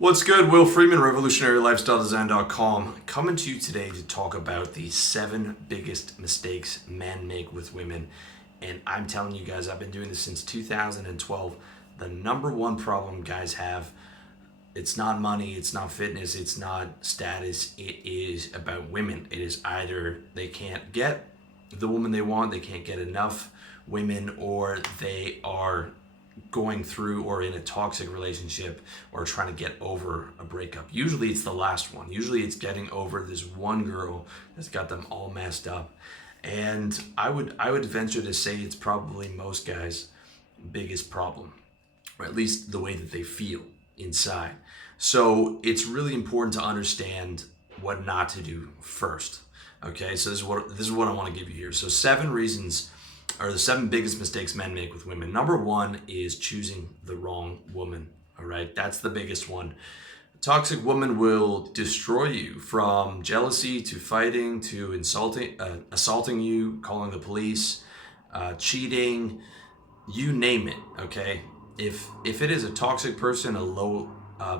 What's good? Will Freeman, RevolutionaryLifestyleDesign.com, coming to you today to talk about the 7 biggest mistakes men make with women. And I'm telling you guys, I've been doing this since 2012. The number one problem guys have, it's not money, it's not fitness, it's not status, it is about women. It is either they can't get the woman they want, they can't get enough women, or they are going through or in a toxic relationship or trying to get over a breakup. Usually it's the last one. Usually it's getting over this one girl that's got them all messed up. And I would venture to say it's probably most guys' biggest problem, or at least the way that they feel inside. So it's really important to understand what not to do first. Okay, so this is what I want to give you here. So 7 reasons, or the 7 biggest mistakes men make with women. Number 1 is choosing the wrong woman. All right, that's the biggest one. A toxic woman will destroy you, from jealousy to fighting to assaulting you, calling the police, cheating, you name it. Okay, if it is a toxic person, a low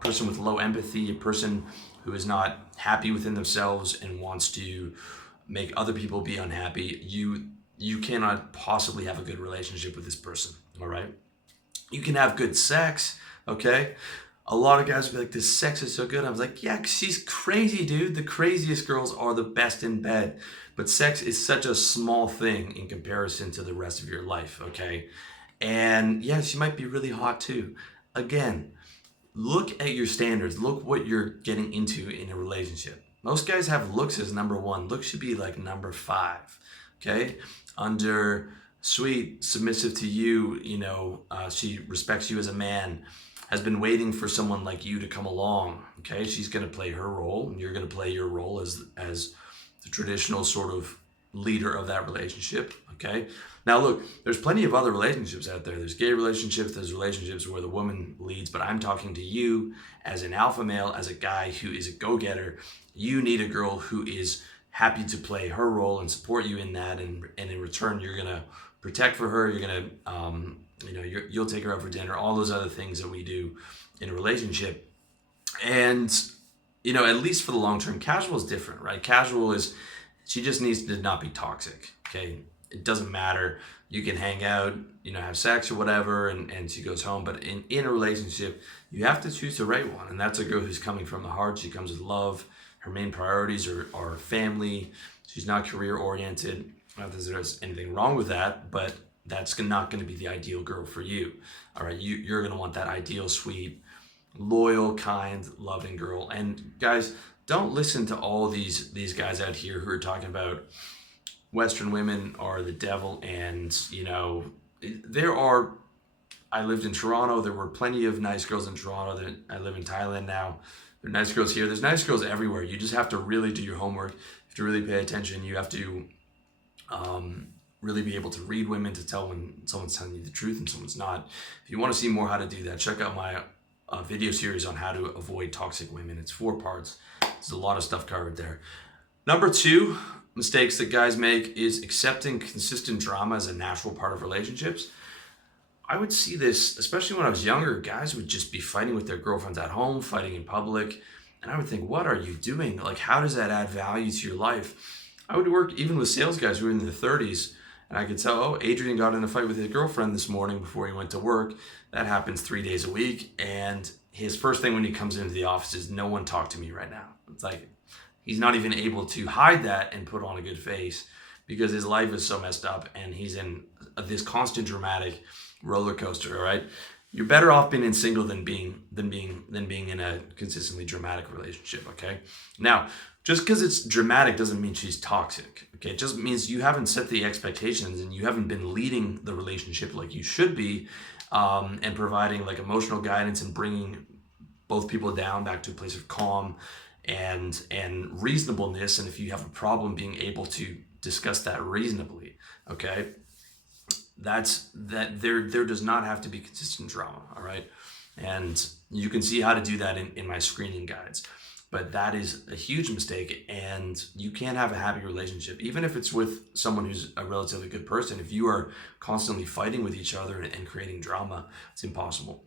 person with low empathy, a person who is not happy within themselves and wants to make other people be unhappy, you cannot possibly have a good relationship with this person. All right, you can have good sex. Okay, a lot of guys will be like, this sex is so good. I was like, yeah, she's crazy, dude. The craziest girls are the best in bed, but sex is such a small thing in comparison to the rest of your life. Okay, and yeah, she might be really hot too. Again, look at your standards. Look what you're getting into in a relationship. Most guys have looks as number 1. Looks should be like number 5. Okay, under sweet, submissive to you, she respects you as a man, has been waiting for someone like you to come along. Okay, she's going to play her role, and you're going to play your role as the traditional sort of leader of that relationship. Okay, now look, there's plenty of other relationships out there. There's gay relationships, there's relationships where the woman leads, but I'm talking to you as an alpha male, as a guy who is a go-getter. You need a girl who is happy to play her role and support you in that, and in return you're gonna protect for her. You're gonna you'll take her out for dinner, all those other things that we do in a relationship. And at least for the long term, casual is different, right? Casual is, she just needs to not be toxic. Okay, it doesn't matter, you can hang out, have sex or whatever, and she goes home. But in a relationship, you have to choose the right one, and that's a girl who's coming from the heart. She comes with love. Her main priorities are family. She's not career oriented. Not that there's anything wrong with that, but that's not going to be the ideal girl for you. All right, you're going to want that ideal, sweet, loyal, kind, loving girl. And guys, don't listen to all these guys out here who are talking about Western women are the devil. And I lived in Toronto. There were plenty of nice girls in Toronto. I live in Thailand now. There are nice girls here. There's nice girls everywhere. You just have to really do your homework. You have to really pay attention. You have to really be able to read women to tell when someone's telling you the truth and someone's not. If you want to see more how to do that, check out my video series on how to avoid toxic women. It's 4 parts. There's a lot of stuff covered there. Number 2 mistakes that guys make is accepting consistent drama as a natural part of relationships. I would see this, especially when I was younger. Guys would just be fighting with their girlfriends at home, fighting in public. And I would think, what are you doing? Like, how does that add value to your life? I would work even with sales guys who were in their 30s, and I could tell, oh, Adrian got in a fight with his girlfriend this morning before he went to work. That happens 3 days a week. And his first thing when he comes into the office is, no one talk to me right now. It's like, he's not even able to hide that and put on a good face because his life is so messed up and he's in this constant dramatic roller coaster. All right, you're better off being in single than being in a consistently dramatic relationship. Okay, now just because it's dramatic doesn't mean she's toxic. Okay, it just means you haven't set the expectations and you haven't been leading the relationship like you should be, and providing like emotional guidance and bringing both people down back to a place of calm and reasonableness. And if you have a problem, being able to discuss that reasonably. Okay, that's that. There does not have to be consistent drama. All right, and you can see how to do that in my screening guides. But that is a huge mistake, and you can't have a happy relationship, even if it's with someone who's a relatively good person. If you are constantly fighting with each other and creating drama, it's impossible.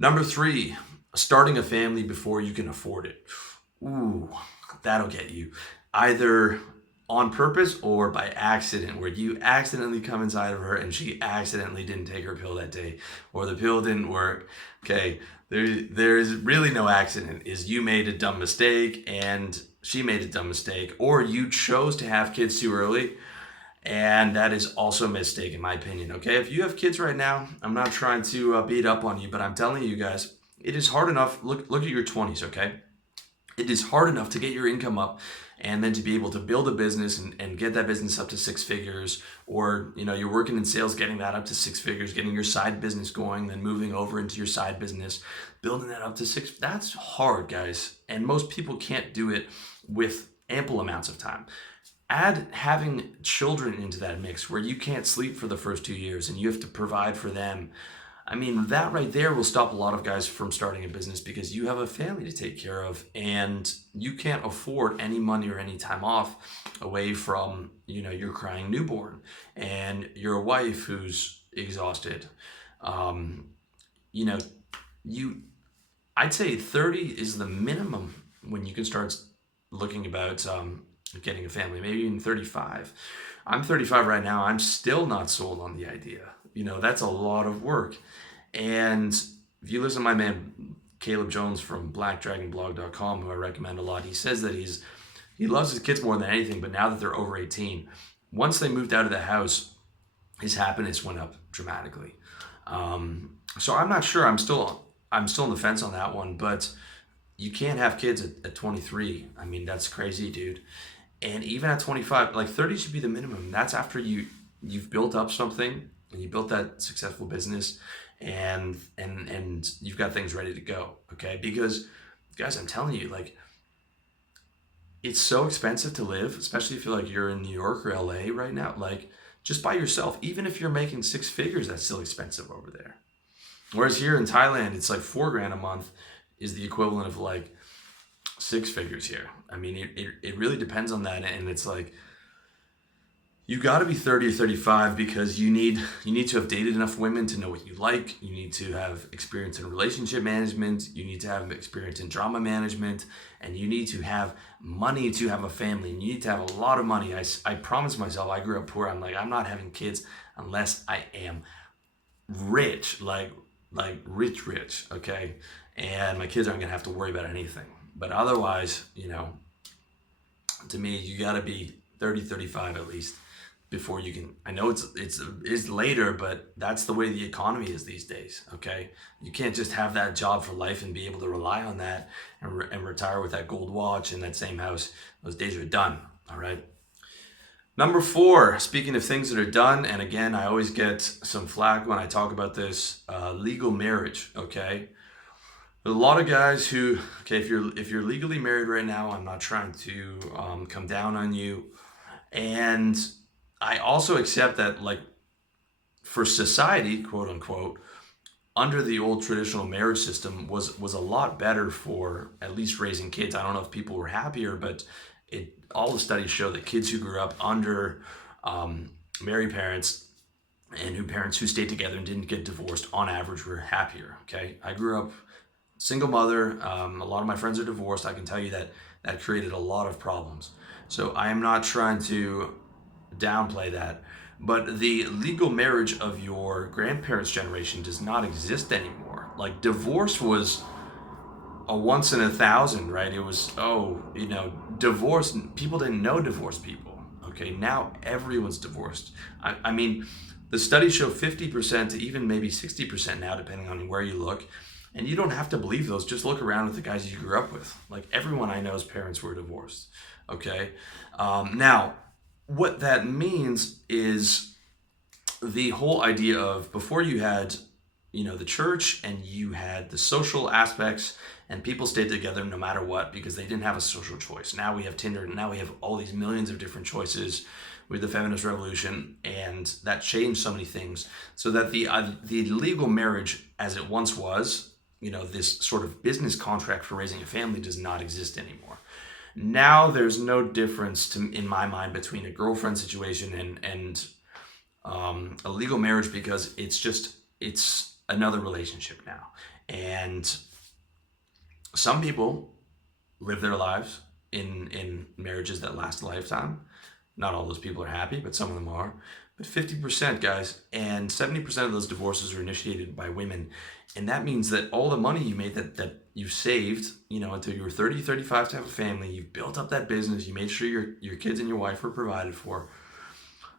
Number 3, starting a family before you can afford it. Ooh, that'll get you either on purpose or by accident, where you accidentally come inside of her and she accidentally didn't take her pill that day, or the pill didn't work. Okay, there's really no accident. Is you made a dumb mistake and she made a dumb mistake, or you chose to have kids too early, and that is also a mistake in my opinion. Okay, if you have kids right now, I'm not trying to beat up on you, but I'm telling you guys, it is hard enough. Look at your 20s. Okay, it is hard enough to get your income up and then to be able to build a business and get that business up to six figures, or you're working in sales, getting that up to six figures, getting your side business going, then moving over into your side business, building that up to six. That's hard, guys, and most people can't do it with ample amounts of time. Add having children into that mix where you can't sleep for the first 2 years and you have to provide for them. I mean, that right there will stop a lot of guys from starting a business, because you have a family to take care of and you can't afford any money or any time off away from, your crying newborn and your wife who's exhausted. Um, you know, I'd say 30 is the minimum when you can start looking about getting a family, maybe even 35. I'm 35 right now. I'm still not sold on the idea. That's a lot of work. And if you listen to my man, Caleb Jones from blackdragonblog.com, who I recommend a lot, he says that he loves his kids more than anything, but now that they're over 18, once they moved out of the house, his happiness went up dramatically. So I'm not sure. I'm still on the fence on that one, but you can't have kids at 23. I mean, that's crazy, dude. And even at 25, like 30 should be the minimum. That's after you've built up something and you built that successful business and you've got things ready to go. Okay. Because guys, I'm telling you, like, it's so expensive to live, especially if you're in New York or LA right now, like just by yourself. Even if you're making six figures, that's still expensive over there. Whereas here in Thailand, it's like $4,000 a month is the equivalent of like six figures here. I mean, it really depends on that. And it's like, you got to be 30 or 35 because you need to have dated enough women to know what you like. You need to have experience in relationship management. You need to have experience in drama management, and you need to have money to have a family. And you need to have a lot of money. I promised myself, I grew up poor. I'm like, I'm not having kids unless I am rich, like rich. Okay. And my kids aren't going to have to worry about anything. But otherwise, to me, you got to be 30, 35 at least before you can. I know it's later, but that's the way the economy is these days. Okay. You can't just have that job for life and be able to rely on that and retire with that gold watch in that same house. Those days are done. All right. Number 4, speaking of things that are done, and again, I always get some flack when I talk about this, legal marriage. Okay. A lot of guys who, okay, if you're legally married right now, I'm not trying to come down on you, and I also accept that, like, for society, quote unquote, under the old traditional marriage system was a lot better for at least raising kids. I don't know if people were happier, but all the studies show that kids who grew up under married parents and parents who stayed together and didn't get divorced, on average, were happier. Okay, I grew up single mother. A lot of my friends are divorced. I can tell you that created a lot of problems. So I am not trying to downplay that, but the legal marriage of your grandparents' generation does not exist anymore. Like, divorce was a once in a thousand, right? It was, divorce. People didn't know divorced people. Okay, now everyone's divorced. I mean, the studies show 50% to even maybe 60% now, depending on where you look. And you don't have to believe those. Just look around with the guys you grew up with. Like, everyone I know's parents were divorced. Okay. Now, what that means is the whole idea of, before you had, the church, and you had the social aspects, and people stayed together no matter what because they didn't have a social choice. Now we have Tinder, and now we have all these millions of different choices with the feminist revolution, and that changed so many things. So that the legal marriage, as it once was, this sort of business contract for raising a family, does not exist anymore. Now there's no difference in my mind between a girlfriend situation and a legal marriage, because it's another relationship now. And Some people live their lives in marriages that last a lifetime. Not all those people are happy, but some of them are. But 50%, guys, and 70% of those divorces are initiated by women. And that means that all the money you made that you've saved, until you were 30, 35 to have a family, you've built up that business, you made sure your kids and your wife were provided for,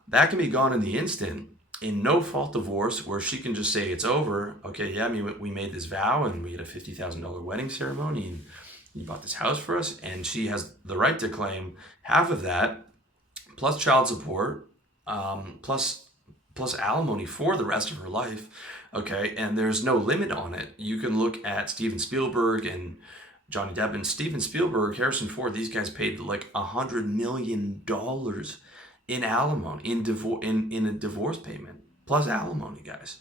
that can be gone in the instant in no fault divorce where she can just say it's over. Okay, yeah, I mean, we made this vow and we had a $50,000 wedding ceremony and you bought this house for us, and she has the right to claim half of that plus child support, plus alimony for the rest of her life. Okay, and there's no limit on it. You can look at Steven Spielberg and Johnny Depp and Steven Spielberg, Harrison Ford. These guys paid like $100 million in alimony, in a divorce payment plus alimony, guys.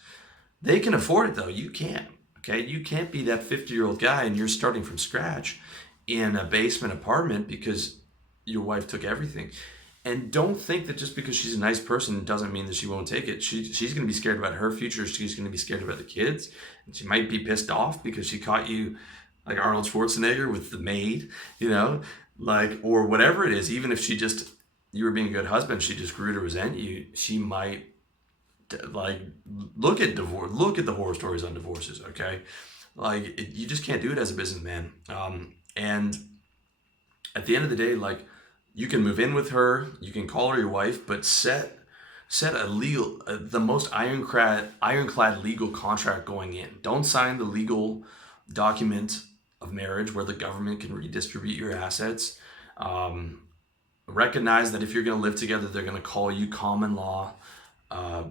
They can afford it though. You can't. Okay, you can't be that 50-year-old guy and you're starting from scratch in a basement apartment because your wife took everything. And don't think that just because she's a nice person doesn't mean that she won't take it. She's going to be scared about her future. She's going to be scared about the kids. And she might be pissed off because she caught you like Arnold Schwarzenegger with the maid, or whatever it is. Even if you were being a good husband, she just grew to resent you. She might look at divorce, look at the horror stories on divorces. Okay. You just can't do it as a businessman. And at the end of the day, you can move in with her, you can call her your wife, but set the most ironclad legal contract going in. Don't sign the legal document of marriage where the government can redistribute your assets. Recognize that if you're going to live together, they're going to call you common law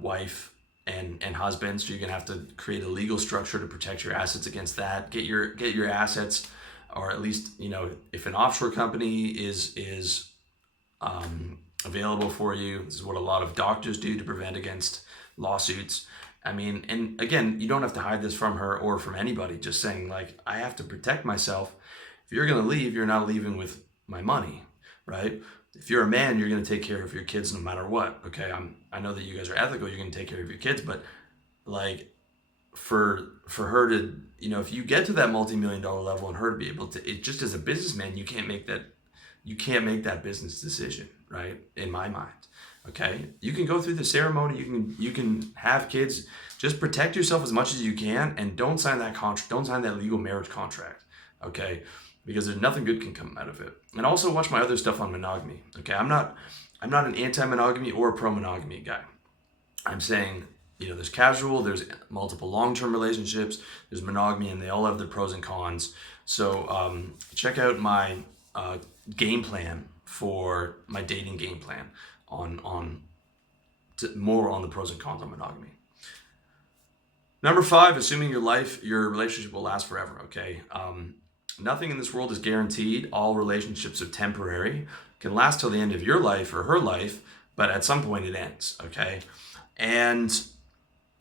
wife and husband. So you're going to have to create a legal structure to protect your assets against that. Get your assets, or at least, if an offshore company is available for you. This is what a lot of doctors do to prevent against lawsuits. I mean, and again, you don't have to hide this from her or from anybody. Just saying, I have to protect myself. If you're going to leave, you're not leaving with my money, right? If you're a man, you're going to take care of your kids no matter what. Okay, I know that you guys are ethical. You're going to take care of your kids, but for her to, if you get to that multi-million-dollar level and her to be able to, it just as a businessman, you can't make that business decision, right? In my mind. Okay, you can go through the ceremony, you can have kids. Just protect yourself as much as you can, and don't sign that contract. Don't sign that legal marriage contract. Okay, because there's nothing good can come out of it. And also watch my other stuff on monogamy. Okay, I'm not an anti-monogamy or a pro-monogamy guy. I'm saying, there's casual, there's multiple long-term relationships, there's monogamy, and they all have their pros and cons. So check out my game plan for my dating game plan more on the pros and cons on monogamy. Number 5, assuming your relationship will last forever. Okay, nothing in this world is guaranteed. All relationships are temporary, can last till the end of your life or her life, but at some point it ends. Okay, and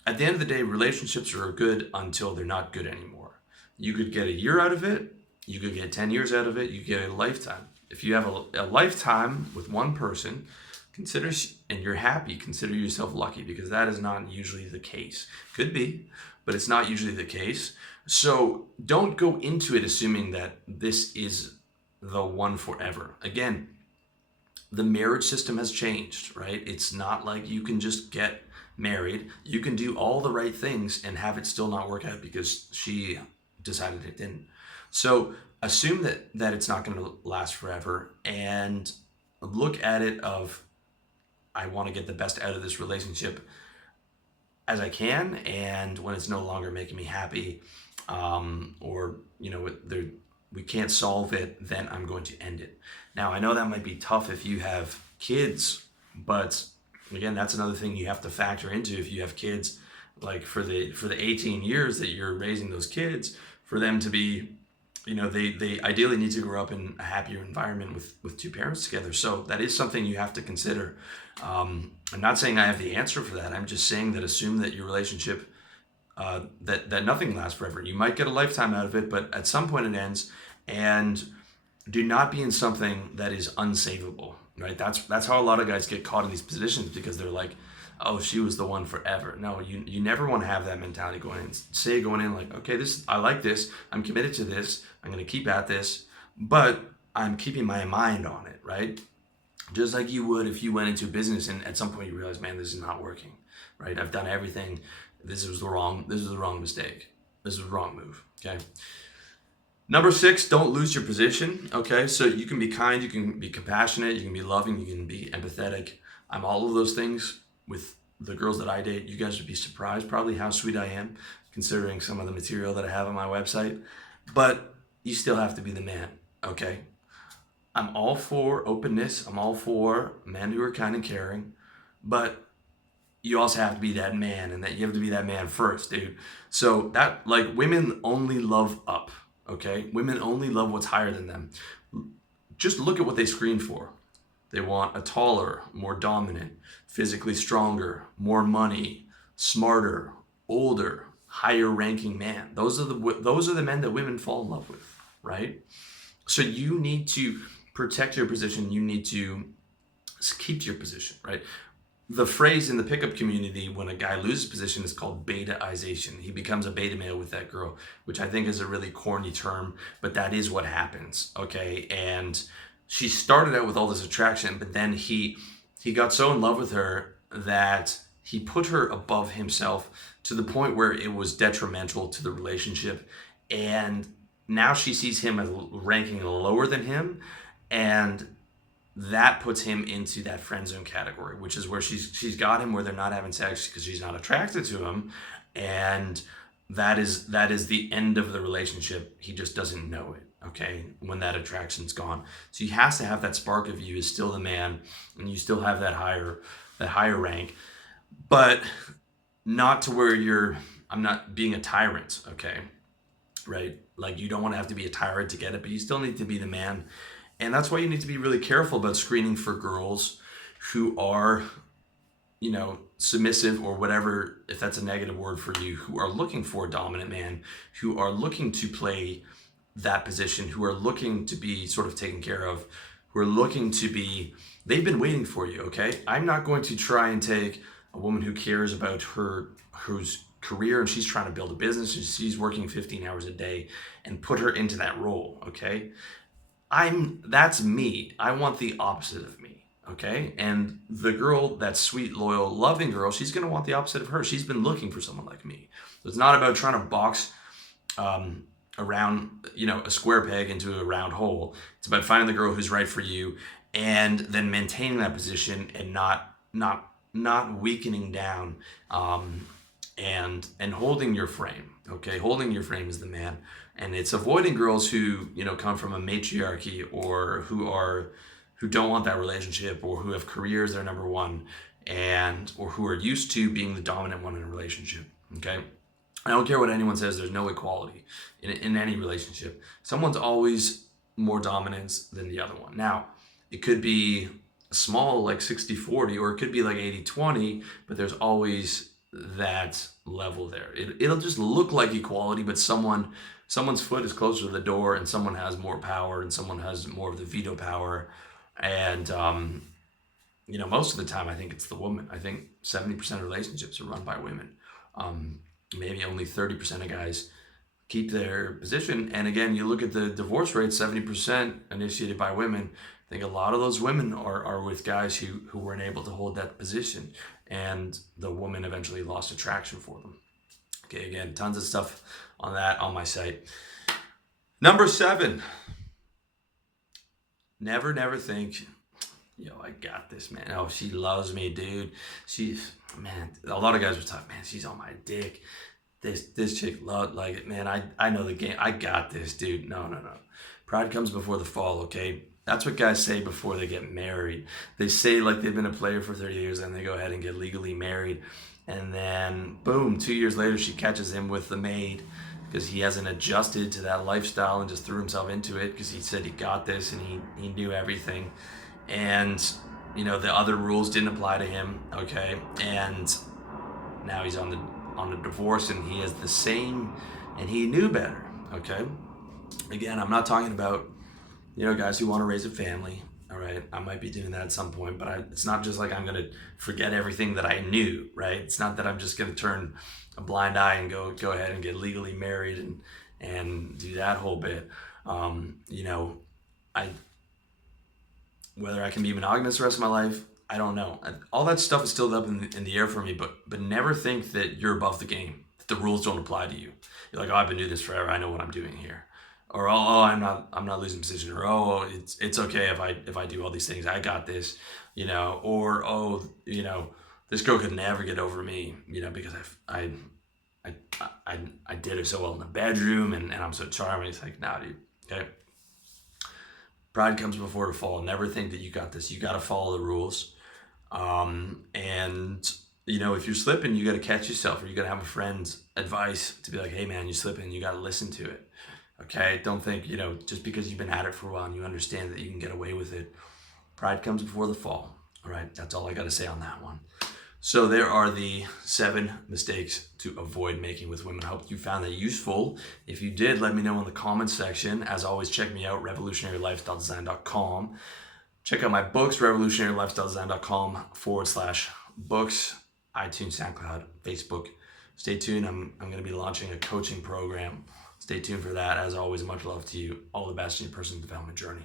at the end of the day, relationships are good until they're not good anymore. You could get a year out of it, you could get 10 years out of it, you get a lifetime. If you have a lifetime with one person, and you're happy, consider yourself lucky, because that is not usually the case. Could be, but it's not usually the case. So don't go into it assuming that this is the one forever. Again, the marriage system has changed, right? It's not like you can just get married. You can do all the right things and have it still not work out because she decided it didn't. So assume that it's not going to last forever, and look at it of, I want to get the best out of this relationship as I can, and when it's no longer making me happy, or we can't solve it, then I'm going to end it. Now, I know that might be tough if you have kids, but again, that's another thing you have to factor into. If you have kids, for the 18 years that you're raising those kids, for them to be, they ideally need to grow up in a happier environment with two parents together. So that is something you have to consider. I'm not saying I have the answer for that. I'm just saying that assume that your relationship, that nothing lasts forever. You might get a lifetime out of it, but at some point it ends. And do not be in something that is unsavable, right? That's how a lot of guys get caught in these positions, because they're like, oh, she was the one forever. No, you never want to have that mentality going in. Say going in like, okay, this, I like this. I'm committed to this. I'm going to keep at this, but I'm keeping my mind on it, right? Just like you would if you went into a business and at some point you realize, man, this is not working, right? I've done everything. This was the wrong mistake. This is the wrong move, okay? Number 6, don't lose your position, okay? So you can be kind, you can be compassionate, you can be loving, you can be empathetic. I'm all of those things with the girls that I date. You guys would be surprised probably how sweet I am, considering some of the material that I have on my website. But you still have to be the man, okay? I'm all for openness. I'm all for men who are kind and caring. But you also have to be that man, and that you have to be that man first, dude. So that, like, women only love up, okay? Women only love what's higher than them. Just look at what they screen for. They want a taller, more dominant, physically stronger, more money, smarter, older, higher ranking man. Those are the men that women fall in love with, right? So you need to protect your position. You need to keep your position, right? The phrase in the pickup community when a guy loses position is called betaization. He becomes a beta male with that girl, which I think is a really corny term, but that is what happens, okay? And she started out with all this attraction, but then he got so in love with her that he put her above himself to the point where it was detrimental to the relationship. And now she sees him as ranking lower than him, and that puts him into that friend zone category, which is where she's got him where they're not having sex because she's not attracted to him, and that is the end of the relationship. He just doesn't know it, okay, when that attraction's gone. So he has to have that spark of you is still the man, and you still have that higher rank, but not to where I'm not being a tyrant, okay, right? Like, you don't want to have to be a tyrant to get it, but you still need to be the man. And that's why you need to be really careful about screening for girls who are, submissive or whatever, if that's a negative word for you, who are looking for a dominant man, who are looking to play that position, who are looking to be sort of taken care of, who are looking to be, they've been waiting for you, okay? I'm not going to try and take a woman who cares about whose career and she's trying to build a business and she's working 15 hours a day and put her into that role, okay? That's me. I want the opposite of me, okay? And the girl, that sweet, loyal, loving girl, she's gonna want the opposite of her. She's been looking for someone like me. So it's not about trying to box around, a square peg into a round hole. It's about finding the girl who's right for you and then maintaining that position and not weakening down and holding your frame, okay? Holding your frame as the man. And it's avoiding girls who, come from a matriarchy or who don't want that relationship or who have careers they're number one or who are used to being the dominant one in a relationship, okay? I don't care what anyone says, there's no equality in any relationship. Someone's always more dominant than the other one. Now, it could be small, like 60-40, or it could be like 80-20, but there's always that level there. It'll just look like equality, but someone's foot is closer to the door and someone has more power and someone has more of the veto power. And, most of the time I think it's the woman. I think 70% of relationships are run by women. Maybe only 30% of guys keep their position. And again, you look at the divorce rate, 70% initiated by women. I think a lot of those women are with guys who weren't able to hold that position, and the woman eventually lost attraction for them. Okay, again, tons of stuff on that on my site. Number 7, never think, I got this, man. Oh, she loves me, dude. A lot of guys were talking, man, she's on my dick. This chick loved, like it, man. I know the game. I got this, dude. No. Pride comes before the fall, okay? That's what guys say before they get married. They say like they've been a player for 30 years, and they go ahead and get legally married. And then, boom, 2 years later, she catches him with the maid because he hasn't adjusted to that lifestyle and just threw himself into it because he said he got this and he knew everything. And, the other rules didn't apply to him, okay? And now he's on the divorce and he has the same, and he knew better, okay? Again, I'm not talking about, guys who want to raise a family. All right, I might be doing that at some point, but it's not just like I'm gonna forget everything that I knew, right? It's not that I'm just gonna turn a blind eye and go ahead and get legally married and do that whole bit. You know, I whether I can be monogamous the rest of my life, I don't know. All that stuff is still up in the air for me, but never think that you're above the game, that the rules don't apply to you. You're like, oh, I've been doing this forever. I know what I'm doing here. Or I'm not losing position. Or it's okay if I do all these things. I got this, you know. Or this girl could never get over me, you know, because I I did it so well in the bedroom and I'm so charming. It's like, nah, dude. Okay. Pride comes before the fall. Never think that you got this. You got to follow the rules. And you know, if you're slipping, you got to catch yourself, or you got to have a friend's advice to be like, hey man, you're slipping. You got to listen to it. Okay. Don't think, you know, just because you've been at it for a while and you understand that you can get away with it. Pride comes before the fall. All right. That's all I got to say on that one. So there are the 7 mistakes to avoid making with women. I hope you found that useful. If you did, let me know in the comments section. As always, check me out, revolutionarylifestyledesign.com. Check out my books, revolutionarylifestyledesign.com/books, iTunes, SoundCloud, Facebook. Stay tuned. I'm going to be launching a coaching program. Stay tuned for that. As always, much love to you. All the best in your personal development journey.